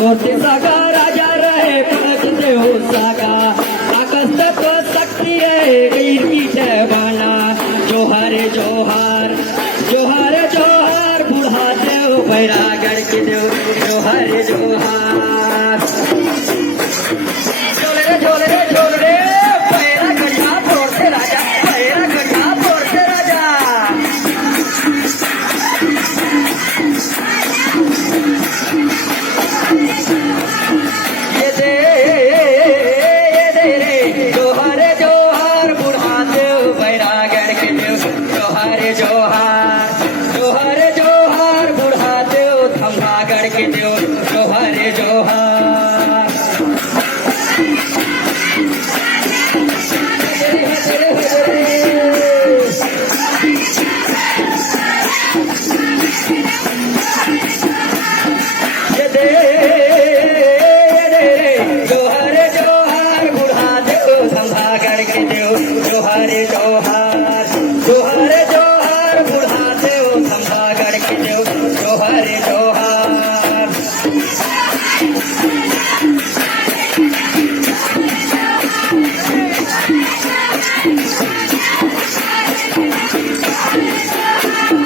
मोठे सागा राजा रहे पलट देव सागा आकाश तो शक्ति है गिरवी बाना जोहार जोहार जोहार जोहार बुढ़ा देव बैरागढ़ के देव जोहार जोहार झोल रे पैरा गढ़िया तोड़ते राजा पैरा गढ़िया तोड़ते राजा ये दे रे जोहार जोहार बुढ़ा देव बैरागढ़ के देव जोहार जोहार जोहार जोहार बुढ़ा देव थम्भागढ़ के देव जोहार जोहार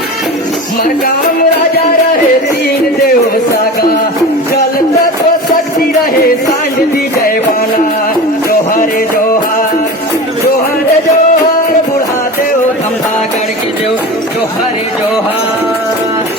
मरकाम राजा रहे तीन देव सागा चलता तो शक्ति रहे सांझ दी जयवाला जोहार जोहार जोहार जोहार बुढ़ा देव थम्भागढ़ के देव जोहार जोहार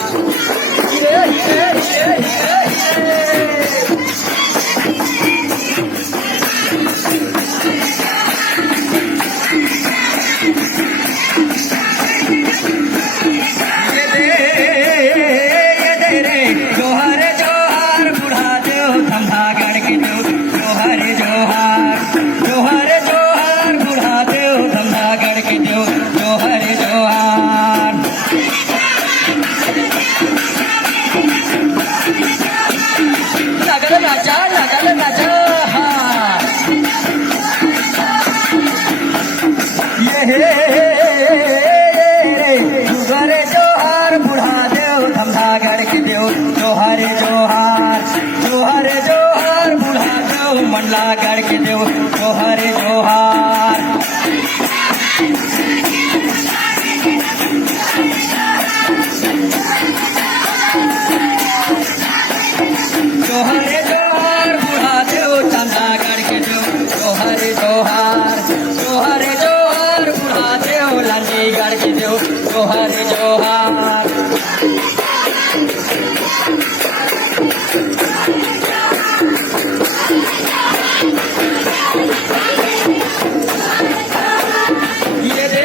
जोहार बुढ़ा देव थम्भागढ़ के देव जोहार जोहार जोहार जोहार बुढ़ा देव मंडलागढ़ के देव जोहार जोहार जोहार जोहार बुढ़ा देव चंदागढ़ के देव जोहार जोहार जोहार जोहार बुढ़ा देव लांडीगढ़ के देव जोहार जोहार ये दे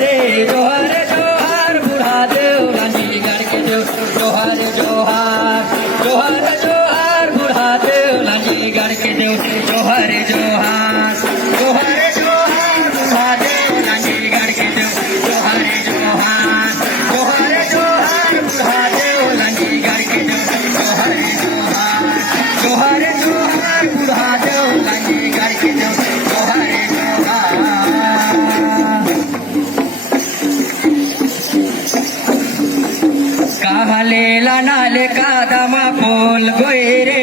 रे जोहार जोहार बुढ़ा देव लांडीगढ़ के देव जोहार जोहार जोहार जोहार बुढ़ा देव लांडीगढ़ के देव जोहार जोहार जोहार जोहार बुढ़ा देव लांडीगढ़ के देव जोहार जोहार जोहार जोहार बुढ़ा देव लांडीगढ़ के देव जोहार जोहार जोहार जोहार बुढ़ा देव लांडीगढ़ के देव जोहार जोहार कहले लानाले कादमा फूल गोई रे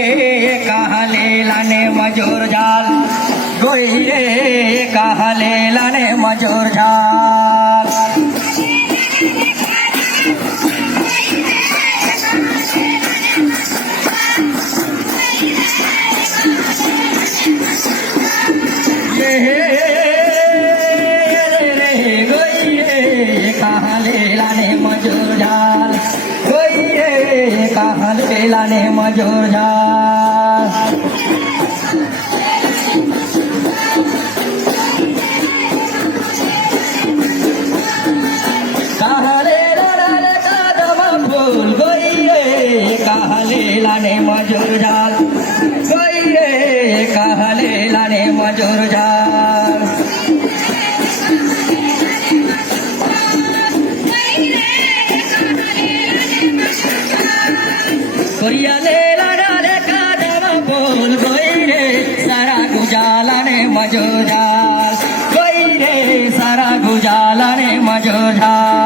कहले लाने मजूर जाल गोई रे कहले लाने मजूर जाल गोई रे कहले लाने मजूर जाल गोई रे कहले लाने मजूर जाल लाने मजूर जाल गोई रे कहले लाने मजूर जाल कोरिया ले लाने कादमा बोल गोई रे सारा गुजाला ने मजूर जाल गोई रे सारा गुजाला ने મજોધાર